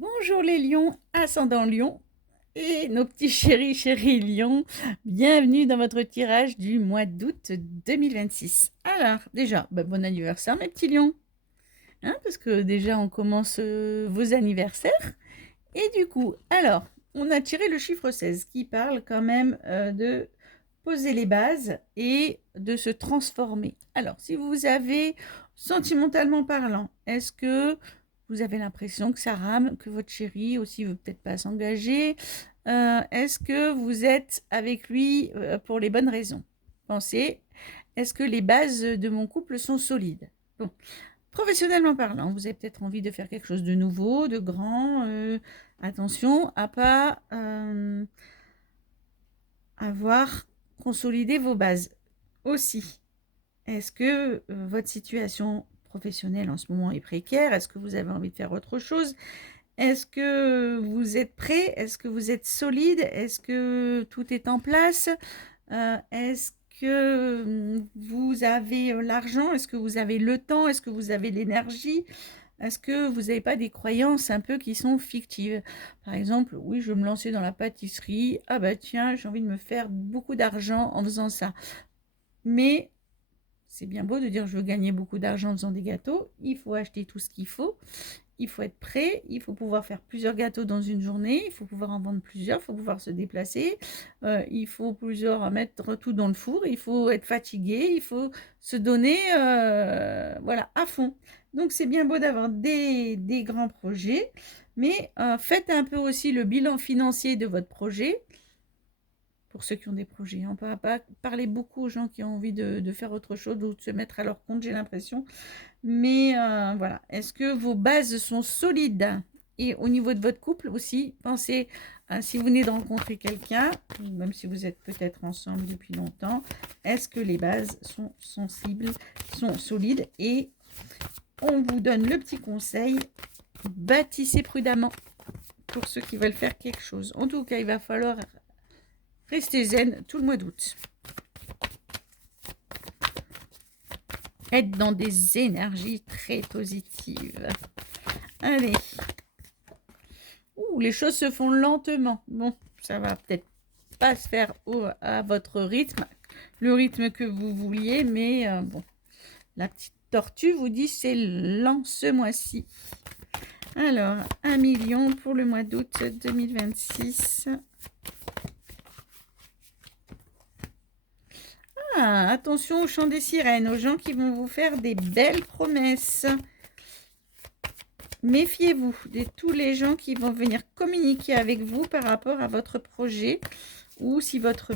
Bonjour les lions, ascendant lion et nos petits chéris lions, bienvenue dans votre tirage du mois d'août 2026. Alors déjà, bon anniversaire mes petits lions, hein, parce que déjà on commence vos anniversaires. Et du coup, alors, on a tiré le chiffre 16 qui parle quand même de poser les bases et de se transformer. Alors, si vous avez, sentimentalement parlant, est-ce que vous avez l'impression que ça rame, que votre chéri aussi veut peut-être pas s'engager? Est-ce que vous êtes avec lui pour les bonnes raisons? Pensez, est-ce que les bases de mon couple sont solides? Bon, professionnellement parlant, vous avez peut-être envie de faire quelque chose de nouveau, de grand. Attention à pas avoir consolidé vos bases. Aussi, est-ce que votre situation professionnelle en ce moment est précaire? Est-ce que vous avez envie de faire autre chose? Est-ce que vous êtes prêt? Est-ce que vous êtes solide? Est-ce que tout est en place? Est-ce que vous avez l'argent? Est-ce que vous avez le temps? Est-ce que vous avez l'énergie? Est-ce que vous n'avez pas des croyances un peu qui sont fictives? Par exemple, oui, je veux me lancer dans la pâtisserie. Ah bah tiens, j'ai envie de me faire beaucoup d'argent en faisant ça. Mais c'est bien beau de dire je veux gagner beaucoup d'argent en faisant des gâteaux. Il faut acheter tout ce qu'il faut. Il faut être prêt. Il faut pouvoir faire plusieurs gâteaux dans une journée. Il faut pouvoir en vendre plusieurs. Il faut pouvoir se déplacer. Il faut plusieurs mettre tout dans le four. Il faut être fatigué. Il faut se donner voilà, à fond. Donc c'est bien beau d'avoir des grands projets. Mais faites un peu aussi le bilan financier de votre projet pour ceux qui ont des projets. On ne peut pas parler beaucoup aux gens qui ont envie de faire autre chose ou de se mettre à leur compte, j'ai l'impression. Mais voilà, est-ce que vos bases sont solides? Et au niveau de votre couple aussi, pensez, si vous venez de rencontrer quelqu'un, même si vous êtes peut-être ensemble depuis longtemps, est-ce que les bases sont sensibles, sont solides? Et on vous donne le petit conseil, bâtissez prudemment pour ceux qui veulent faire quelque chose. En tout cas, il va falloir rester zen tout le mois d'août. Être dans des énergies très positives. Allez. Ouh, les choses se font lentement. Bon, ça va peut-être pas se faire à votre rythme, le rythme que vous vouliez, mais bon, la petite tortue vous dit c'est lent ce mois-ci. Alors, 1 million pour le mois d'août 2026. Ah, attention au chant des sirènes, aux gens qui vont vous faire des belles promesses. Méfiez-vous de tous les gens qui vont venir communiquer avec vous par rapport à votre projet, ou si votre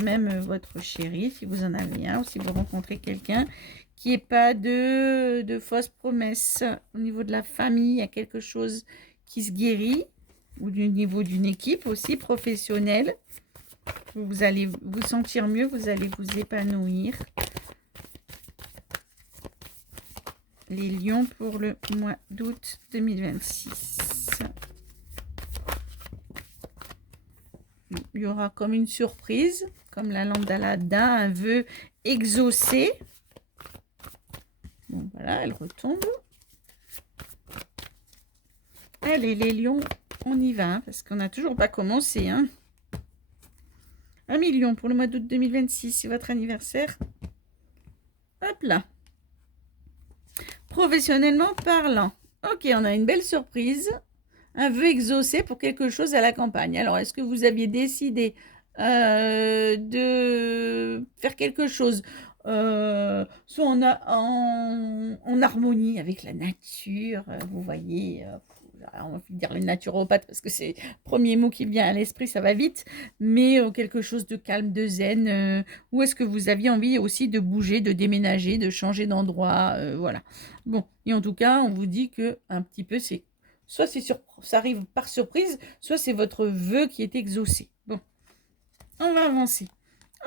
chéri, si vous en avez un, ou si vous rencontrez quelqu'un, qui n'ait pas de fausses promesses. Au niveau de la famille, il y a quelque chose qui se guérit, ou du niveau d'une équipe aussi professionnelle. Vous allez vous sentir mieux, vous allez vous épanouir. Les lions pour le mois d'août 2026. Il y aura comme une surprise, comme la lampe d'Aladin, un vœu exaucé. Bon, voilà, elle retombe. Allez, les lions, on y va, hein, parce qu'on n'a toujours pas commencé. 1 million pour le mois d'août 2026, c'est votre anniversaire. Hop là. Professionnellement parlant. Ok, on a une belle surprise. Un vœu exaucé pour quelque chose à la campagne. Alors, est-ce que vous aviez décidé de faire quelque chose soit en harmonie avec la nature, vous voyez, on va dire les naturopathes parce que c'est le premier mot qui vient à l'esprit, ça va vite, mais quelque chose de calme, de zen, ou est-ce que vous aviez envie aussi de bouger, de déménager, de changer d'endroit, voilà. Bon, et en tout cas, on vous dit que un petit peu, c'est soit ça arrive par surprise, soit c'est votre vœu qui est exaucé. Bon, on va avancer.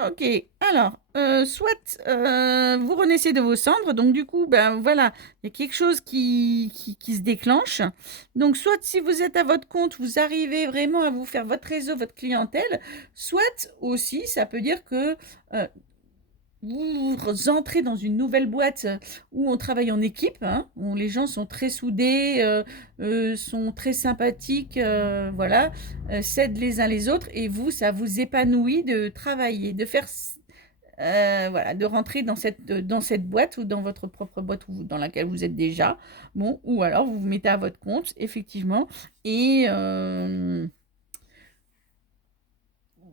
Ok, alors, soit vous renaissez de vos cendres, donc du coup, ben voilà, il y a quelque chose qui se déclenche. Donc, soit si vous êtes à votre compte, vous arrivez vraiment à vous faire votre réseau, votre clientèle, soit aussi, ça peut dire que vous entrez dans une nouvelle boîte où on travaille en équipe, hein, où les gens sont très soudés, sont très sympathiques, voilà, s'aident les uns les autres, et vous, ça vous épanouit de travailler, de faire, voilà, de rentrer dans cette boîte ou dans votre propre boîte dans laquelle vous êtes déjà, bon, ou alors vous vous mettez à votre compte, effectivement, et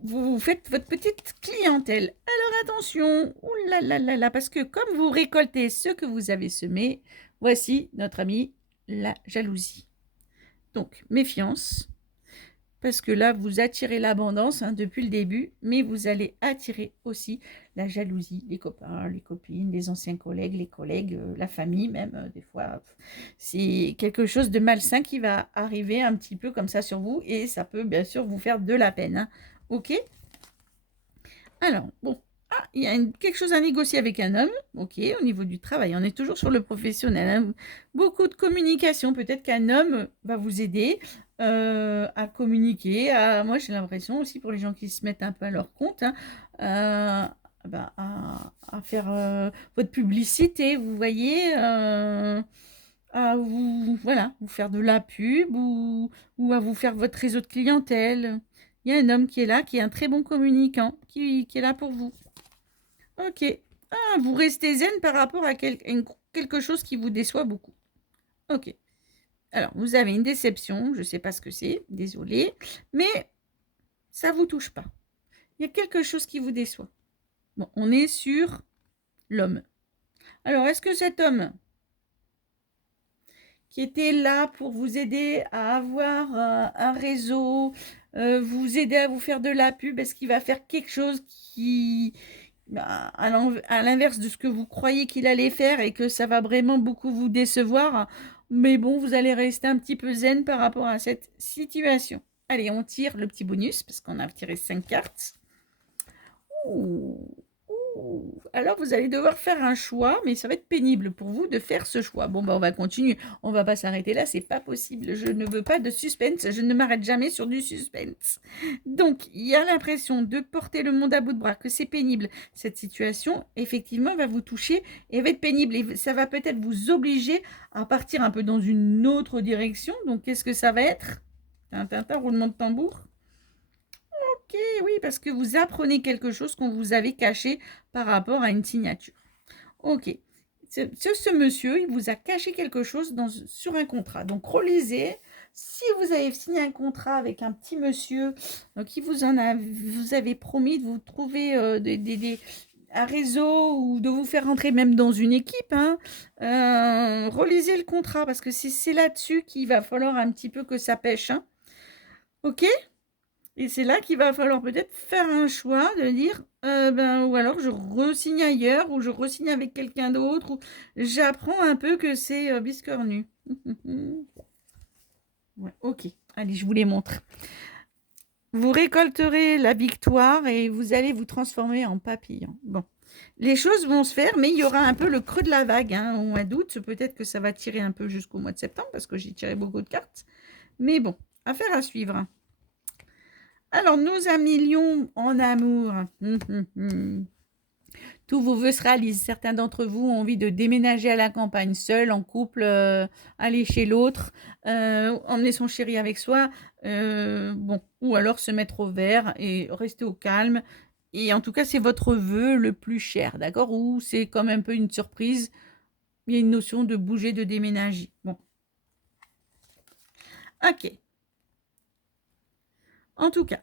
vous faites votre petite clientèle. Alors attention, ouh là là là là, parce que comme vous récoltez ce que vous avez semé, voici notre ami la jalousie. Donc méfiance, parce que là vous attirez l'abondance, hein, depuis le début, mais vous allez attirer aussi la jalousie, les copains, les copines, les anciens collègues, les collègues, la famille même, des fois. C'est quelque chose de malsain qui va arriver un petit peu comme ça sur vous, et ça peut bien sûr vous faire de la peine, hein. Ok? Alors, bon. Ah, il y a quelque chose à négocier avec un homme. Ok, au niveau du travail. On est toujours sur le professionnel, hein. Beaucoup de communication. Peut-être qu'un homme va vous aider à communiquer. Moi, j'ai l'impression aussi, pour les gens qui se mettent un peu à leur compte, hein, à faire votre publicité, vous voyez, à voilà, vous faire de la pub, ou à vous faire votre réseau de clientèle. Il y a un homme qui est là, qui est un très bon communicant, qui est là pour vous. Ok. Ah, vous restez zen par rapport à quelque chose qui vous déçoit beaucoup. Ok. Alors, vous avez une déception, je ne sais pas ce que c'est, désolé, mais ça ne vous touche pas. Il y a quelque chose qui vous déçoit. Bon, on est sur l'homme. Alors, est-ce que cet homme qui était là pour vous aider à avoir un réseau, vous aider à vous faire de la pub, est-ce qu'il va faire quelque chose qui, à l'inverse de ce que vous croyez qu'il allait faire, et que ça va vraiment beaucoup vous décevoir, mais bon, vous allez rester un petit peu zen par rapport à cette situation. Allez, on tire le petit bonus, parce qu'on a tiré 5 cartes. Ouh. Alors, vous allez devoir faire un choix, mais ça va être pénible pour vous de faire ce choix. Bon, on va continuer. On va pas s'arrêter là, c'est pas possible. Je ne veux pas de suspense. Je ne m'arrête jamais sur du suspense. Donc, il y a l'impression de porter le monde à bout de bras, que c'est pénible. Cette situation, effectivement, va vous toucher et va être pénible. Et ça va peut-être vous obliger à partir un peu dans une autre direction. Donc, qu'est-ce que ça va être? Tintin, roulement de tambour. Ok, oui, parce que vous apprenez quelque chose qu'on vous avait caché par rapport à une signature. Ok. Ce monsieur, il vous a caché quelque chose sur un contrat. Donc, relisez. Si vous avez signé un contrat avec un petit monsieur, qui vous avez promis de vous trouver un réseau, ou de vous faire rentrer même dans une équipe, hein, relisez le contrat, parce que c'est là-dessus qu'il va falloir un petit peu que ça pêche, hein. Ok? Et c'est là qu'il va falloir peut-être faire un choix de dire, ou alors je re-signe ailleurs, ou je re-signe avec quelqu'un d'autre, ou j'apprends un peu que c'est biscornu. Ouais, ok, allez, je vous les montre. Vous récolterez la victoire et vous allez vous transformer en papillon. Bon, les choses vont se faire, mais il y aura un peu le creux de la vague, hein, au mois d'août. Peut-être que ça va tirer un peu jusqu'au mois de septembre, parce que j'ai tiré beaucoup de cartes. Mais bon, affaire à suivre. Alors, nos amis lions en amour. Tous vos vœux se réalisent. Certains d'entre vous ont envie de déménager à la campagne, seul, en couple, aller chez l'autre, emmener son chéri avec soi, bon, ou alors se mettre au vert et rester au calme. Et en tout cas, c'est votre vœu le plus cher, d'accord? Ou c'est comme un peu une surprise. Il y a une notion de bouger, de déménager. Bon. Ok. En tout cas,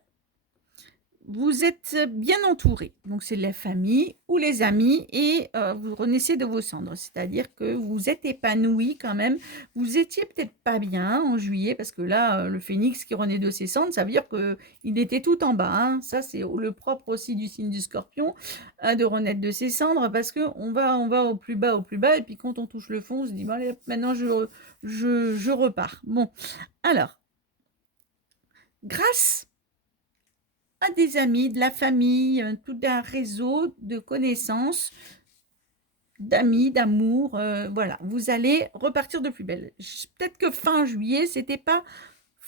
vous êtes bien entouré. Donc, c'est la famille ou les amis, et vous renaissez de vos cendres. C'est-à-dire que vous êtes épanoui quand même. Vous étiez peut-être pas bien en juillet, parce que là, le phénix qui renaît de ses cendres, ça veut dire qu'il était tout en bas, hein. Ça, c'est le propre aussi du signe du scorpion, de renaître de ses cendres, parce qu'on va au plus bas, et puis quand on touche le fond, on se dit, bon, allez, maintenant, je repars. Bon, alors, grâce à des amis, de la famille, tout un réseau de connaissances, d'amis, d'amour, voilà, vous allez repartir de plus belle. Peut-être que fin juillet, c'était pas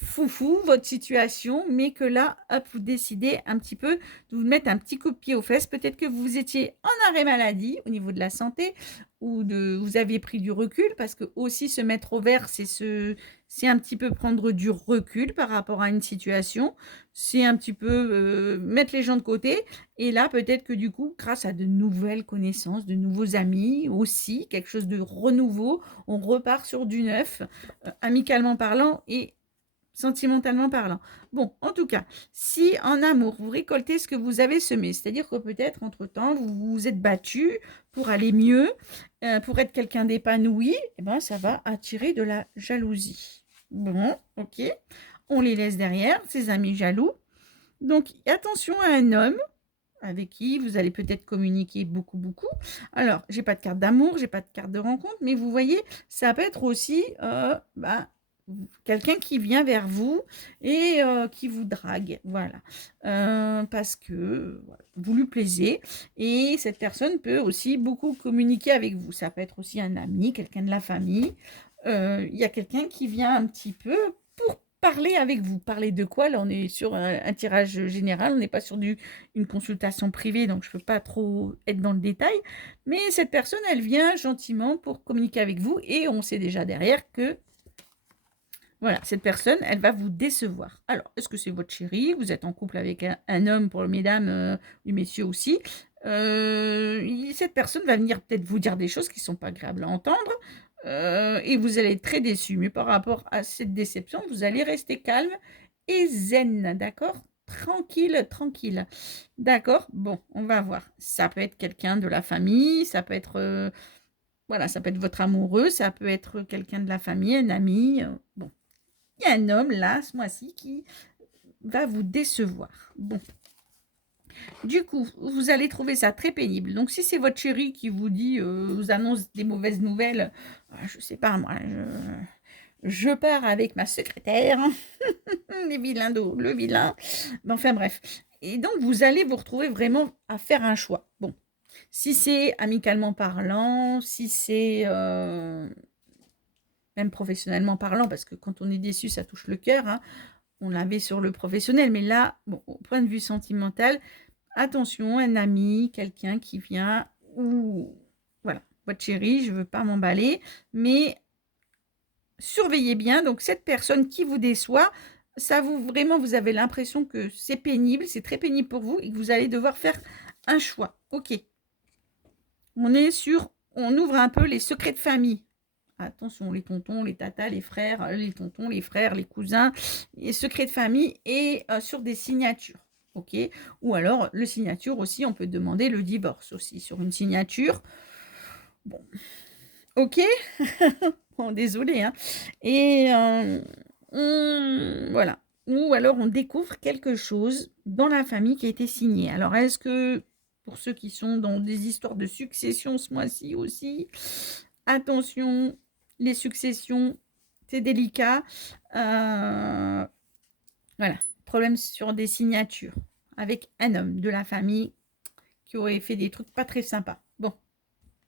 foufou votre situation, mais que là, hop, vous décidez un petit peu de vous mettre un petit coup de pied aux fesses. Peut-être que vous étiez en arrêt maladie au niveau de la santé ou vous avez pris du recul parce que aussi se mettre au vert, c'est un petit peu prendre du recul par rapport à une situation. C'est un petit peu mettre les gens de côté. Et là, peut-être que du coup, grâce à de nouvelles connaissances, de nouveaux amis aussi, quelque chose de renouveau, on repart sur du neuf, amicalement parlant et sentimentalement parlant. Bon, en tout cas, si en amour, vous récoltez ce que vous avez semé, c'est-à-dire que peut-être, entre-temps, vous vous êtes battu pour aller mieux, pour être quelqu'un d'épanoui, eh ben, ça va attirer de la jalousie. Bon, ok, on les laisse derrière, ces amis jaloux. Donc, attention à un homme avec qui vous allez peut-être communiquer beaucoup, beaucoup. Alors, j'ai pas de carte d'amour, j'ai pas de carte de rencontre, mais vous voyez, ça peut être aussi quelqu'un qui vient vers vous et qui vous drague, voilà. Parce que voilà, vous lui plaisez et cette personne peut aussi beaucoup communiquer avec vous. Ça peut être aussi un ami, quelqu'un de la famille. Il y a quelqu'un qui vient un petit peu pour parler avec vous. Parler de quoi? Là, on est sur un tirage général, on n'est pas sur une consultation privée, donc je ne peux pas trop être dans le détail. Mais cette personne, elle vient gentiment pour communiquer avec vous et on sait déjà derrière que voilà, cette personne, elle va vous décevoir. Alors, est-ce que c'est votre chéri? Vous êtes en couple avec un homme, pour les mesdames, les messieurs aussi. Cette personne va venir peut-être vous dire des choses qui ne sont pas agréables à entendre. Et vous allez être très déçu. Mais par rapport à cette déception, vous allez rester calme et zen, d'accord? Tranquille, tranquille. D'accord? Bon, on va voir. Ça peut être quelqu'un de la famille, ça peut être, voilà, ça peut être votre amoureux, ça peut être quelqu'un de la famille, un ami. Bon, il y a un homme là, ce mois-ci, qui va vous décevoir. Bon. Du coup, vous allez trouver ça très pénible. Donc, si c'est votre chéri qui vous dit, vous annonce des mauvaises nouvelles, je sais pas, moi, je pars avec ma secrétaire, les vilains d'eau, le vilain. Enfin, bref. Et donc, vous allez vous retrouver vraiment à faire un choix. Bon. Si c'est amicalement parlant, si c'est même professionnellement parlant, parce que quand on est déçu, ça touche le cœur, hein. On l'avait sur le professionnel, mais là, bon, au point de vue sentimental, attention, un ami, quelqu'un qui vient, ou voilà, votre chéri, je ne veux pas m'emballer, mais surveillez bien. Donc, cette personne qui vous déçoit, ça vous vraiment, vous avez l'impression que c'est pénible, c'est très pénible pour vous et que vous allez devoir faire un choix. Ok. On ouvre un peu les secrets de famille. Attention, les tontons, les tatas, les frères, les tontons, les frères, les cousins, les secrets de famille et sur des signatures. Ok. Ou alors, le signature aussi, on peut demander le divorce aussi sur une signature. Bon. Ok. Bon, désolé, hein. Et voilà. Ou alors, on découvre quelque chose dans la famille qui a été signé. Alors, est-ce que, pour ceux qui sont dans des histoires de succession ce mois-ci aussi, attention, les successions, c'est délicat. Voilà, problème sur des signatures avec un homme de la famille qui aurait fait des trucs pas très sympas. Bon,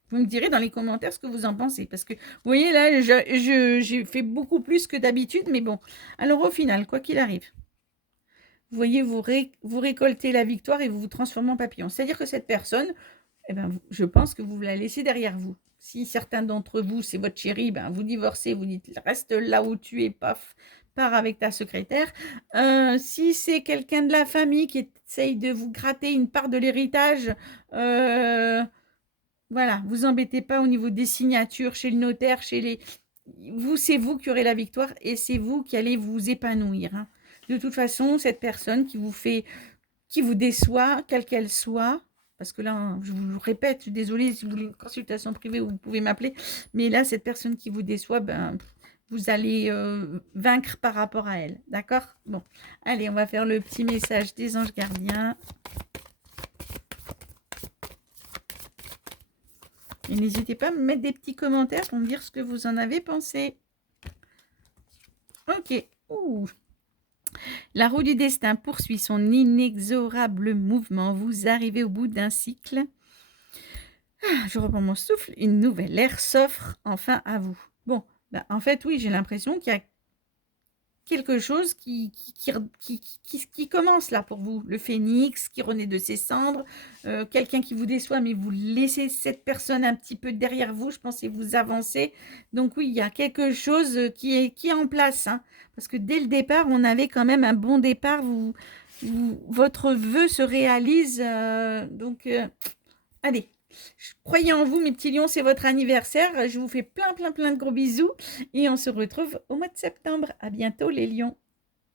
vous me direz dans les commentaires ce que vous en pensez. Parce que, vous voyez, là, j'ai fait beaucoup plus que d'habitude. Mais bon, alors au final, quoi qu'il arrive, vous voyez, vous récoltez la victoire et vous vous transformez en papillon. C'est-à-dire que cette personne, eh ben, je pense que vous la laissez derrière vous. Si certains d'entre vous, c'est votre chéri, ben, vous divorcez, vous dites reste là où tu es, paf, pars avec ta secrétaire. Si c'est quelqu'un de la famille qui essaye de vous gratter une part de l'héritage, voilà, vous embêtez pas au niveau des signatures chez le notaire, c'est vous qui aurez la victoire et c'est vous qui allez vous épanouir, hein. De toute façon, cette personne qui vous déçoit, quelle qu'elle soit, parce que là, hein, je vous le répète, je suis désolée, si vous voulez une consultation privée, vous pouvez m'appeler, mais là, cette personne qui vous déçoit, ben, vous allez vaincre par rapport à elle, d'accord? Bon, allez, on va faire le petit message des anges gardiens. Et n'hésitez pas à me mettre des petits commentaires pour me dire ce que vous en avez pensé. Ok. Ouh. La roue du destin poursuit son inexorable mouvement. Vous arrivez au bout d'un cycle. Je reprends mon souffle. Une nouvelle ère s'offre enfin à vous. Bon, ben, en fait, oui, j'ai l'impression qu'il y a quelque chose qui commence là pour vous. Le phénix qui renaît de ses cendres, quelqu'un qui vous déçoit, mais vous laissez cette personne un petit peu derrière vous, je pense, et vous avancez. Donc oui, il y a quelque chose qui est en place, hein, parce que dès le départ, on avait quand même un bon départ. Votre vœu se réalise. Allez, croyez en vous, mes petits lions, c'est votre anniversaire. Je vous fais plein, plein, plein de gros bisous et on se retrouve au mois de septembre. À bientôt, les lions.